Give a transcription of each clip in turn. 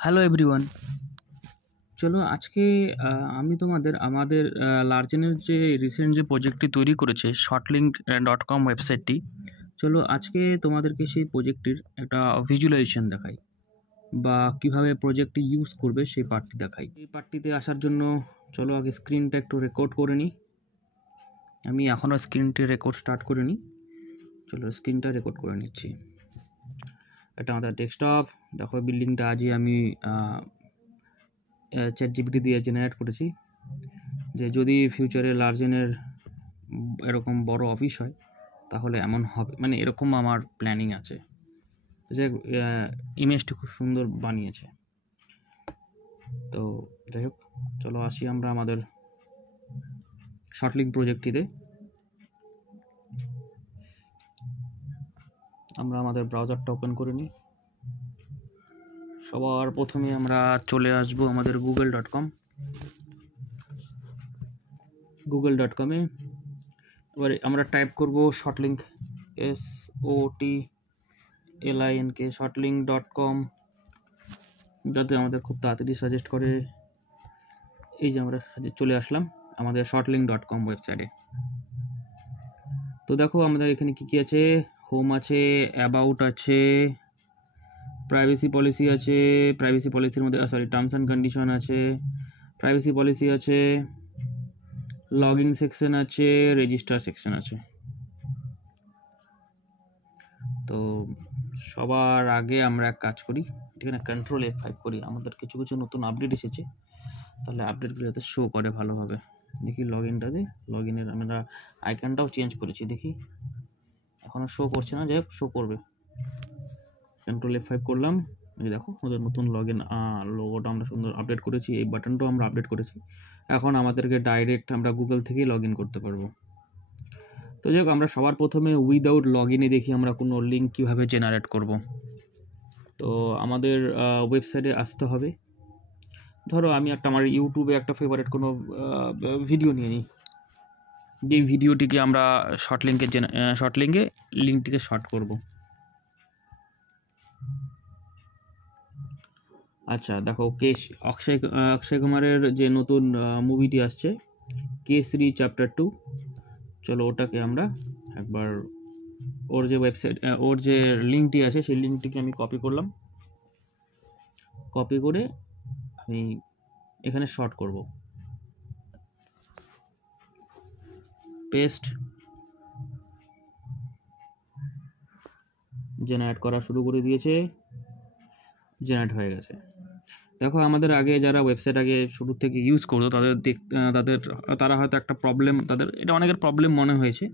Hello everyone, চলো আজকে আমি তোমাদের আমাদের লার্জেনের যে রিসেন্ট যে প্রজেক্টটি তৈরি করেছে shortlink.com ওয়েবসাইটটি। চলো আজকে তোমাদেরকে সেই প্রজেক্টটির একটা ভিজুয়ালাইজেশন দেখাই বা কিভাবে প্রজেক্টটি ইউজ করবে সেই পার্টটি দেখাই। এই পার্টটিতে আসার জন্য চলো আগে স্ক্রিনটা একটু রেকর্ড করে নিই। আমি এখনও স্ক্রিনটি রেকর্ড স্টার্ট করিনি, চলো স্ক্রিনটা রেকর্ড করে নিচ্ছি। এটা আমাদের ডেস্কটপ। দেখো বিল্ডিংটা আজই আমি ChatGPT দিয়ে জেনারেট করেছি যে যদি ফিউচারে লার্জেনের এরকম বড় অফিস হয় তাহলে এমন হবে, মানে এরকম আমার প্ল্যানিং আছে। যে ইমেজটি খুব সুন্দর বানিয়েছে। তো যাই হোক, চলো আসি আমরা আমাদের শর্টলিঙ্ক প্রজেক্টটিতে। আমরা আমাদের ব্রাউজারটা ওপেন করে নিই। সবার প্রথমে আমরা চলে আসবো আমাদের google.com-এ। এবার আমরা টাইপ করব শর্টলিঙ্ক, SOTLINK shortlink.com, যাতে আমাদের খুব তাড়াতাড়ি সাজেস্ট করে। এই যে আমরা চলে আসলাম আমাদের shortlink.com ওয়েবসাইটে। তো দেখো আমাদের এখানে কি আছে, হোম আছে, অ্যাবাউট আছে, প্রাইভেসি পলিসি আছে, প্রাইভেসি পলিসির মধ্যে টার্মস অ্যান্ড কন্ডিশন আছে, প্রাইভেসি পলিসি আছে, লগ ইন সেকশন আছে, রেজিস্টার সেকশন আছে। তো সবার আগে আমরা এক কাজ করি, এখানে কন্ট্রোল F5 করি। আমাদের কিছু কিছু নতুন আপডেট এসেছে, তাহলে আপডেটগুলো যাতে শো করে ভালোভাবে। দেখি লগ ইনটাতে, লগ ইনের আমরা আইকনটাও চেঞ্জ করেছি, দেখি এখনও শো করছে না, যাই হোক শো করবে। কন্ট্রোল F5 করলাম, এই দেখো আমাদের নতুন লগ ইন লোগোটা আমরা সুন্দর আপডেট করেছি, এই বাটনটাও আমরা আপডেট করেছি। এখন আমাদেরকে ডাইরেক্ট আমরা গুগল থেকেই লগ ইন করতে পারবো। তো যাই হোক, আমরা সবার প্রথমে উইদাউট লগ ইনে দেখি আমরা কোনো লিঙ্ক কীভাবে জেনারেট করব। তো আমাদের ওয়েবসাইটে আসতে হবে। ধরো আমি আমার ইউটিউবে একটা ফেভারিট কোনো ভিডিও নিয়ে নিই, যে ভিডিওটিকে আমরা শর্টলিঙ্কে লিঙ্কটিকে শর্ট করব। আচ্ছা দেখো, অক্ষয় কুমারের যে নতুন মুভিটি আসছে কেসরি চ্যাপ্টার 2, চলো ওটাকে আমরা একবার ওর যে ওয়েবসাইট, ওর যে লিঙ্কটি আছে সেই লিঙ্কটিকে আমি কপি করলাম। কপি করে আমি এখানে শর্ট করব, পেস্ট, জেনারেট করা শুরু করে দিয়েছে, জেনারেট হয়ে গেছে। দেখো আমাদের আগে যারা ওয়েবসাইট আগে শুরু থেকে ইউজ করতো তারা হয়তো একটা প্রবলেম, তাদের এটা অনেকের প্রবলেম মনে হয়েছে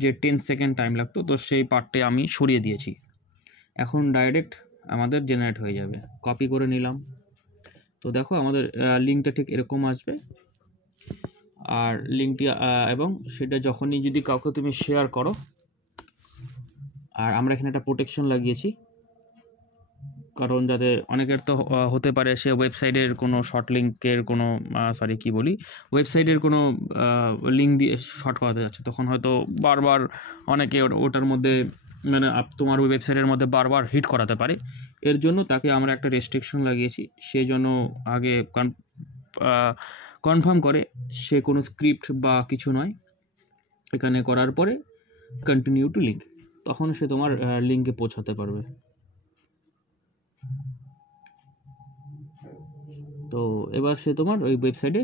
যে 10 সেকেন্ড টাইম লাগতো। তো সেই পার্টটা আমি সরিয়ে দিয়েছি, এখন ডাইরেক্ট আমাদের জেনারেট হয়ে যাবে। কপি করে নিলাম। তো দেখো আমাদের লিঙ্কটা ঠিক এরকম আসবে। আর লিঙ্কটি এবং সেটা যখনই যদি কাউকে তুমি শেয়ার করো, আর আমরা এখানে একটা প্রোটেকশন লাগিয়েছি, কারণ যাতে অনেকের তো হতে পারে সে ওয়েবসাইটের কোনো শর্ট লিঙ্কের কোনো ওয়েবসাইটের কোনো লিঙ্ক দিয়ে শর্ট করাতে যাচ্ছে, তখন হয়তো বারবার অনেকে ওটার মধ্যে মানে তোমার ওই ওয়েবসাইটের মধ্যে বারবার হিট করাতে পারে। এর জন্য তাকে আমরা একটা রেস্ট্রিকশন লাগিয়েছি, সেই জন্য আগে কনফার্ম করে সে কোনো স্ক্রিপ্ট বা কিছু নয়, এখানে করার পরে কন্টিনিউ টু লিঙ্ক, তখন সে তোমার লিঙ্কে পৌঁছাতে পারবে। তো এবার সে তোমার ওই ওয়েবসাইটে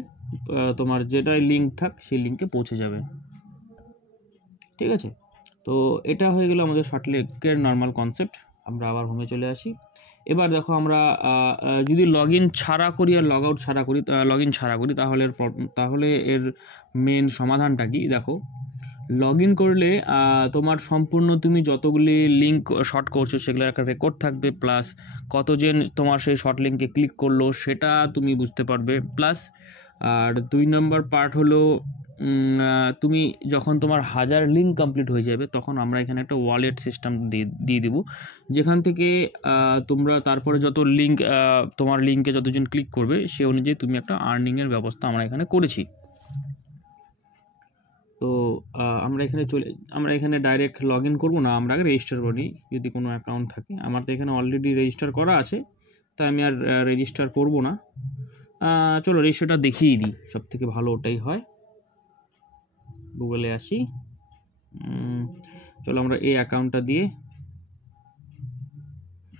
তোমার যেটাই লিঙ্ক থাক সেই লিঙ্কে পৌঁছে যাবে। ঠিক আছে, তো এটা হয়ে গেল আমাদের শর্টলিঙ্কের নর্মাল কনসেপ্ট। আমরা আবার হোমে চলে আসি। এবার দেখো আমরা যদি লগ ইন ছাড়া করি আর লগ আউট ছাড়া করি, তাহলে এর মেন সমাধানটা কি? দেখো, লগ ইন করলে তোমার সম্পূর্ণ তুমি যতগুলি লিঙ্ক শর্ট করছো সেগুলোর একটা রেকর্ড থাকবে, প্লাস কতজন তোমার সেই শর্ট লিঙ্কে ক্লিক করলো সেটা তুমি বুঝতে পারবে। প্লাস আর 2 নম্বর পার্ট হলো তুমি যখন তোমার 1000 লিঙ্ক কমপ্লিট হয়ে যাবে তখন আমরা এখানে একটা ওয়ালেট সিস্টেম দিয়ে দেবো, যেখান থেকে তোমরা তারপরে যত লিঙ্ক তোমার লিঙ্কে যতজন ক্লিক করবে সে অনুযায়ী তুমি একটা আর্নিংয়ের ব্যবস্থা আমরা এখানে করেছি। তো আমরা এখানে ডাইরেক্ট লগ ইন করবো না, আমরা আগে রেজিস্টার করি যদি কোনো অ্যাকাউন্ট থাকে। আমার তো এখানে অলরেডি রেজিস্টার করা আছে, তাই আমি আর রেজিস্টার করব না। চলো রেজিস্টারটা দেখিয়ে দিই, সব থেকে ভালো ওটাই হয়। গুগলে আসি, চলো আমরা এই অ্যাকাউন্টটা দিয়ে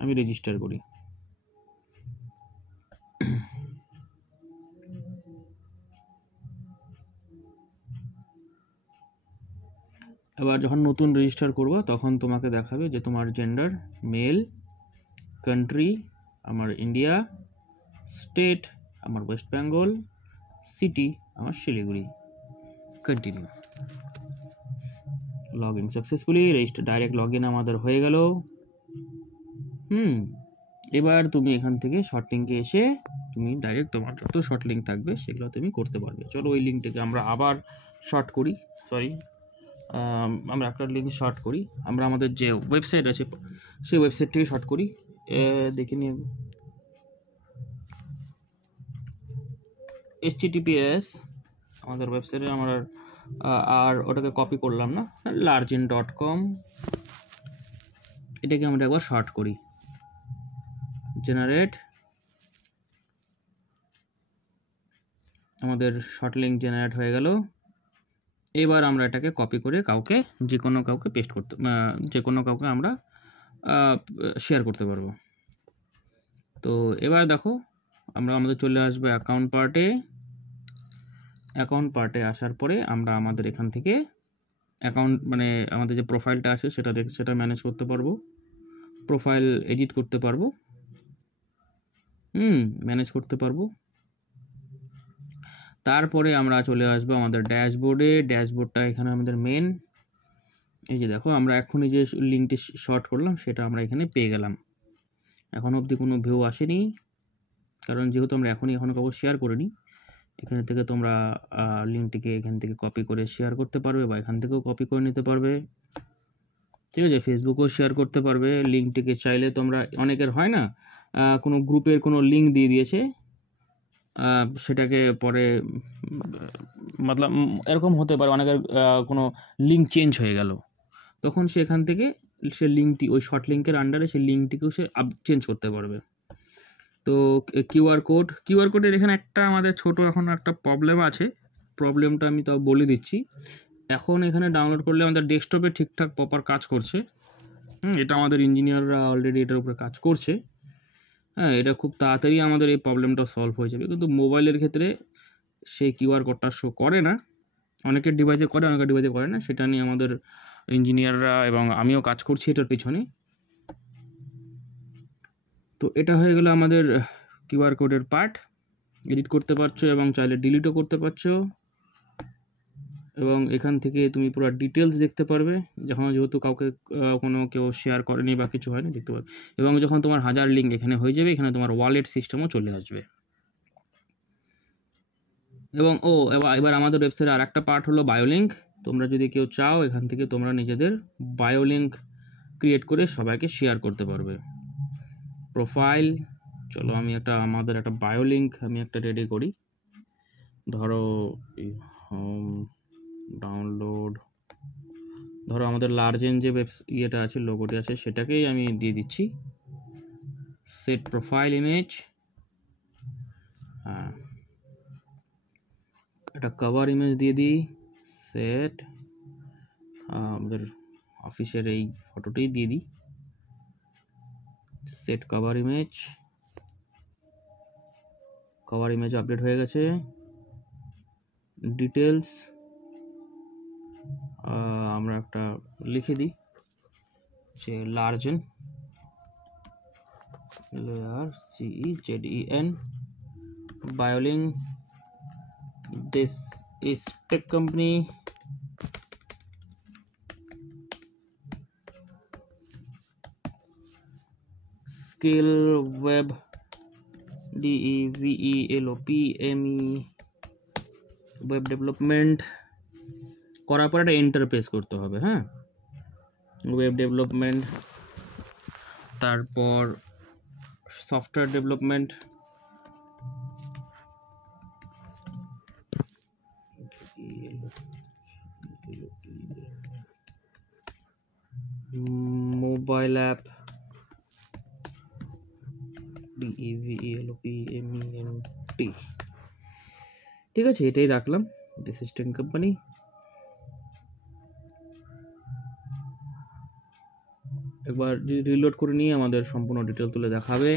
আমি রেজিস্টার করি। এবার যখন নতুন রেজিস্টার করবো তখন তোমাকে দেখাবে যে তোমার জেন্ডার মেল, কান্ট্রি আমার ইন্ডিয়া, স্টেট আমার ওয়েস্ট বেঙ্গল, সিটি আমার Siliguri. Continue. Log in successfully, register direct log in আমাদের হয়ে গেল। এবার তুমি এখান থেকে শর্ট লিঙ্কে এসে তুমি ডাইরেক্ট তোমার যত শর্ট লিঙ্ক থাকবে সেগুলো তুমি করতে পারবে। চলো ওই লিঙ্কটাকে আমরা আবার শর্ট করি, সরি আমরা একটা লিঙ্ক শর্ট করি। আমরা আমাদের যে ওয়েবসাইট আছে সেই ওয়েবসাইট থেকে শর্ট করি, দেখে নিয়ে HTTPS আমাদের ওয়েবসাইটে আমরা আর ওটাকে কপি করলাম না, largin.com, এটাকে আমরা একবার শর্ট করি, জেনারেট, আমাদের শর্ট লিঙ্ক জেনারেট হয়ে গেল। এবার আমরা এটাকে কপি করে কাউকে, যে কোনো কাউকে পেস্ট করতে, যে কোনো কাউকে আমরা শেয়ার করতে পারবো। তো এবার দেখো আমরা আমাদের চলে আসবে অ্যাকাউন্ট পার্টে। অ্যাকাউন্ট পার্টে আসার পরে আমরা আমাদের এখান থেকে অ্যাকাউন্ট মানে আমাদের যে প্রোফাইলটা আছে সেটা ম্যানেজ করতে পারবো, প্রোফাইল এডিট করতে পারবো, ম্যানেজ করতে পারবো। তারপরে আমরা চলে আসবো আমাদের ড্যাশবোর্ডে। ড্যাশবোর্ডটা এখানে আমাদের মেন, এই যে দেখো আমরা এখনই যে লিঙ্কটি শর্ট করলাম সেটা আমরা এখানে পেয়ে গেলাম। এখন অবধি কোনো ভিউ আসেনি, কারণ যেহেতু আমরা এখনও কাউকে শেয়ার করিনি। এখান থেকে তোমরা লিঙ্কটিকে এখান থেকে কপি করে শেয়ার করতে পারবে, বা এখান থেকেও কপি করে নিতে পারবে, ঠিক আছে। ফেসবুকেও শেয়ার করতে পারবে লিঙ্কটিকে। চাইলে তোমরা, অনেকের হয় না কোনো গ্রুপের কোনো লিঙ্ক দিয়ে দিয়েছে, সেটাকে পরে মতলব এরকম হতে পারে অনেকের কোনো লিঙ্ক চেঞ্জ হয়ে গেল, তখন সেখান থেকে সে লিঙ্কটি ওই শর্ট লিঙ্কের আন্ডারে সেই লিঙ্কটিকেও সে চেঞ্জ করতে পারবে। তো কিউআর কোডের এখানে একটা আমাদের ছোট এখন একটা প্রবলেম আছে, প্রবলেমটা আমি তাও বলে দিচ্ছি। এখন এখানে ডাউনলোড করলে আমাদের ডেস্কটপে ঠিকঠাক প্রপার কাজ করছে, এটা আমাদের ইঞ্জিনিয়াররা অলরেডি এটার উপরে কাজ করছে। হ্যাঁ, এটা খুব তাড়াতাড়ি আমাদের এই প্রবলেমটা সলভ হয়ে যাবে, কিন্তু মোবাইলের ক্ষেত্রে সেই কিউআর কোডটা শো করে না। অনেকের ডিভাইসে করে, অনেকের ডিভাইসে করে না। সেটা নিয়ে আমাদের ইঞ্জিনিয়াররা এবং আমিও কাজ করছি এটার পিছনে। তো এটা হয়ে গেল আমাদের কিউআর কোডের পার্ট। এডিট করতে পারছো এবং চাইলে ডিলিটও করতে পারছো, এবং এখান থেকে তুমি পুরো ডিটেলস দেখতে পারবে, যেহেতু কাউকে কেউ শেয়ার করেনি বা কিছু হয়নি, দেখতে পারবে। এবং যখন তোমার 1000 লিঙ্ক এখানে হয়ে যাবে, এখানে তোমার ওয়ালেট সিস্টেমও চলে আসবে। এবং এবার আমাদের ওয়েবসাইটে আর একটা পার্ট হলো বায়োলিঙ্ক। তোমরা যদি কেউ চাও এখান থেকে তোমরা নিজেদের বায়োলিঙ্ক ক্রিয়েট করে সবাইকে শেয়ার করতে পারবে। প্রোফাইল, চলো আমি আমাদের একটা বায়োলিঙ্ক আমি একটা রেডি করি। ধরো হোম ডাউনলোড, ধরো আমাদের লার্জেন যে ইয়েটা আছে, লোগোটি আছে, সেটাকেই আমি দিয়ে দিচ্ছি। সেট প্রোফাইল ইমেজ, হ্যাঁ এটা কভার ইমেজ দিয়ে দিই। সেট আমাদের অফিসের এই ফটোটাই দিয়ে দিই। সেট কভার ইমেজ আপডেট হয়ে গেছে। ডিটেলস আমরা একটা লিখে দিই যে লার্জেন, LARCEZEN বায়োলিঙ্ক, this is tech company, skill web DEVELOPME web development করার পর একটা এন্টার প্রেস করতে হবে। হ্যাঁ, ওয়েব ডেভেলপমেন্ট, তারপর software development, mobile app DEVELOPMENT। ঠিক আছে, এটাই রাখলাম, দিস ইজ 10 কোম্পানি। একবার যদি রিলোড করে নিয়ে আমাদের সম্পূর্ণ ডিটেল তুলে দেখাবে।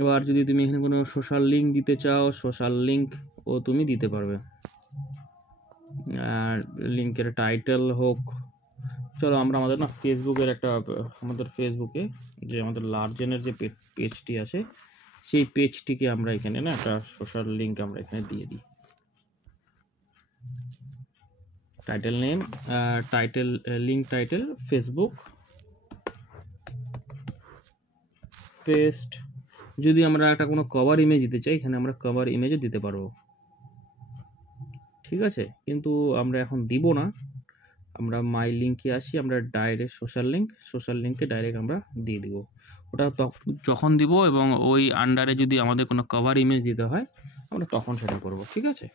এবার যদি তুমি এখানে কোনো সোশ্যাল লিঙ্ক দিতে চাও, সোশ্যাল লিঙ্ক ও তুমি দিতে পারবে। আর লিঙ্কের টাইটেল হোক, চলো আমরা আমাদের না ফেসবুকের একটা, আমাদের ফেসবুকে যে আমাদের লার্জেনের যে পেজটি আছে সেই পেজটিকে আমরা এখানে না একটা সোশ্যাল লিঙ্ক আমরা এখানে দিয়ে দিই। Title name, title link title Facebook paste. যদি আমরা একটা কোনো কভার ইমেজ দিতে চাই, এখানে আমরা কভার ইমেজও দিতে পারবো। ঠিক আছে, কিন্তু আমরা এখন দিব না, আমরা মাই লিঙ্কে আসি, আমরা ডাইরেক্ট সোশ্যাল লিঙ্কে ডাইরেক্ট আমরা দিয়ে দিব। ওটা যখন দিব এবং ওই আন্ডারে যদি আমাদের কোনো কভার ইমেজ দিতে হয় আমরা তখন সেটা করব। ঠিক আছে,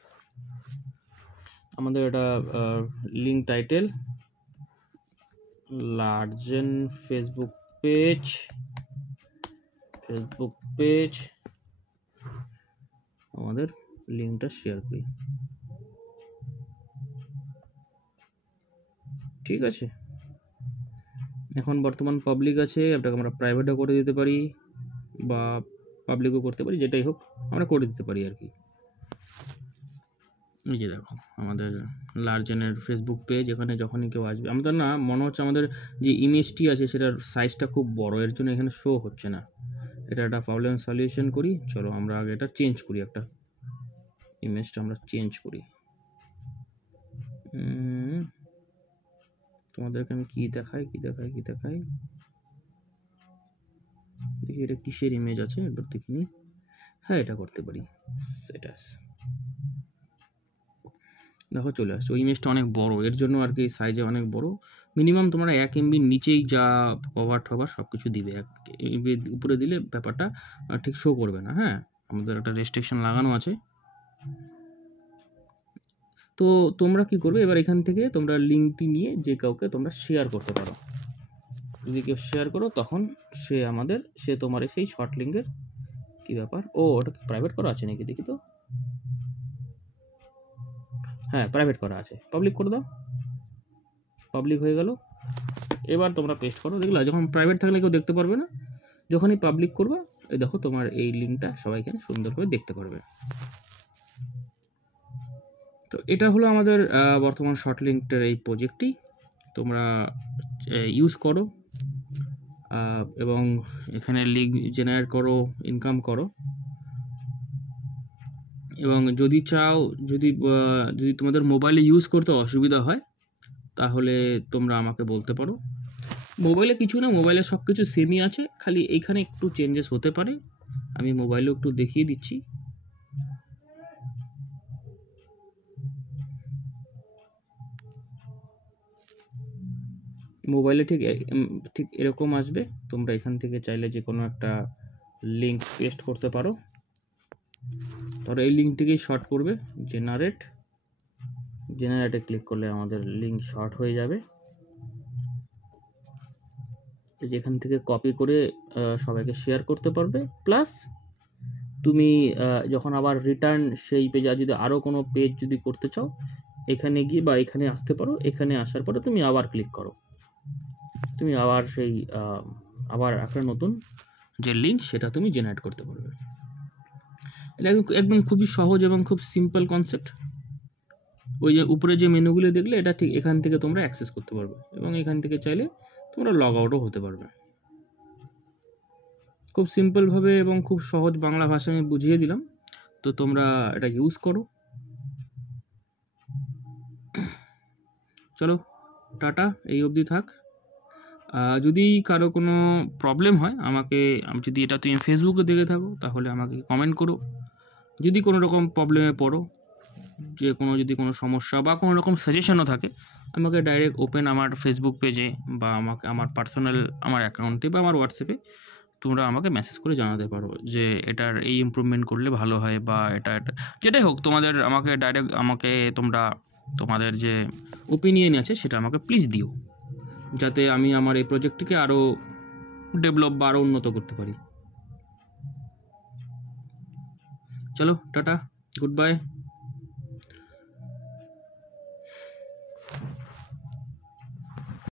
আমাদের এটা লিঙ্ক টাইটেল লার্জেন ফেসবুক পেজ, আমাদের লিঙ্কটা শেয়ার করি। ঠিক আছে, এখন বর্তমান পাবলিক আছে, এটাকে আমরা প্রাইভেটও করে দিতে পারি বা পাবলিকও করতে পারি, যেটাই হোক আমরা করে দিতে পারি আর কি। এই যে দেখো আমাদের লার্জেনের ফেসবুক পেজ, এখানে যখনই কেউ আসবে, আমাদের না মনে হচ্ছে আমাদের যে ইমেজটি আছে সেটার সাইজটা খুব বড়, এর জন্য এখানে শো হচ্ছে না। এটা একটা প্রবলেম সলিউশন করি, চলো আমরা আগে এটা চেঞ্জ করি, একটা ইমেজটা আমরা চেঞ্জ করি। তোমাদেরকে আমি কি দেখাই দেখি এটা কিসের ইমেজ আছে একবার দেখিনি। হ্যাঁ, এটা করতে পারি, স্ট্যাটাস। দেখো চলে আসছে, ওই ইমেজটা অনেক বড়, এর জন্য আর কি সাইজে অনেক বড়। মিনিমাম তোমরা 1 MB নিচেই যা কভার সব কিছু দিবে, 1 MB উপরে দিলে ব্যাপারটা ঠিক শো করবে না। হ্যাঁ, আমাদের একটা রেস্ট্রিকশন লাগানো আছে। তো তোমরা কি করবে, এবার এখান থেকে তোমরা লিঙ্কটি নিয়ে যে কাউকে তোমরা শেয়ার করতে পারো। যদি কেউ শেয়ার করো তখন সে তোমার সেই শর্ট লিঙ্কের কি ব্যাপার, ওটা প্রাইভেট করা আছে নাকি দেখি তো। হ্যাঁ, প্রাইভেট করা আছে, পাবলিক করে দাও, পাবলিক হয়ে গেল। এবার তোমরা পেস্ট করো, দেখলা যখন প্রাইভেট থাকলে কেউ দেখতে পারবে না, যখনই পাবলিক করবে এই দেখো তোমার এই লিঙ্কটা সবাই এখানে সুন্দরভাবে দেখতে পারবে। তো এটা হলো আমাদের বর্তমান শর্ট লিঙ্কটার এই প্রজেক্টটি, তোমরা ইউজ করো এবং এখানে লিঙ্ক জেনারেট করো, ইনকাম করো। এবং যদি চাও, যদি তোমাদের মোবাইলে ইউজ করতে অসুবিধা হয় তাহলে তোমরা আমাকে বলতে পারো। মোবাইলে কিছু না, মোবাইলে সব কিছু সেমই আছে, খালি এইখানে একটু চেঞ্জেস হতে পারে। আমি মোবাইলেও একটু দেখিয়ে দিচ্ছি। মোবাইলে ঠিক এরকম আসবে। তোমরা এখান থেকে চাইলে যে কোনো একটা লিঙ্ক পেস্ট করতে পারো। ধরো এই লিঙ্কটিকেই শর্ট করবে, জেনারেটে ক্লিক করলে আমাদের লিঙ্ক শর্ট হয়ে যাবে। যেখান থেকে কপি করে সবাইকে শেয়ার করতে পারবে। প্লাস তুমি যখন আবার রিটার্ন সেই পেজ, যদি আরও কোনো পেজ যদি করতে চাও এখানে গিয়ে বা এখানে আসতে পারো, এখানে আসার পরে তুমি আবার ক্লিক করো, তুমি আবার সেই আবার একটা নতুন যে লিঙ্ক সেটা তুমি জেনারেট করতে পারবে। এটা একদম খুবই সহজ এবং খুব সিম্পল কনসেপ্ট। ওই যে উপরে যে মেনুগুলো দেখলে এটা ঠিক এখান থেকে তোমরা অ্যাক্সেস করতে পারবে এবং এখান থেকে চাইলে তোমরা লগ আউটও হতে পারবে। খুব সিম্পলভাবে এবং খুব সহজ বাংলা ভাষা আমি বুঝিয়ে দিলাম, তো তোমরা এটা ইউজ করো। চলো টাটা, এই অবধি থাক। যদি কারো কোনো প্রবলেম হয় আমাকে, যদি এটা তুমি ফেসবুকে দেখে থাকো তাহলে আমাকে কমেন্ট করো। যদি কোনো রকম প্রবলেমে পড়ো, যে যদি কোনো সমস্যা বা কোনো রকম সাজেশনও থাকে, আমাকে ডাইরেক্ট ওপেন আমার ফেসবুক পেজে বা আমাকে আমার পার্সোনাল আমার অ্যাকাউন্টে বা আমার হোয়াটসঅ্যাপে তোমরা আমাকে মেসেজ করে জানাতে পারো যে এটার এই ইমপ্রুভমেন্ট করলে ভালো হয় বা এটা যেটাই হোক, তোমাদের আমাকে ডাইরেক্ট তোমরা তোমাদের যে ওপিনিয়ন আছে সেটা আমাকে প্লিজ দিও, যাতে আমি আমার এই প্রজেক্টটিকে আরও ডেভেলপ বা আরও উন্নত করতে পারি। চলো টাটা, গুড বাই।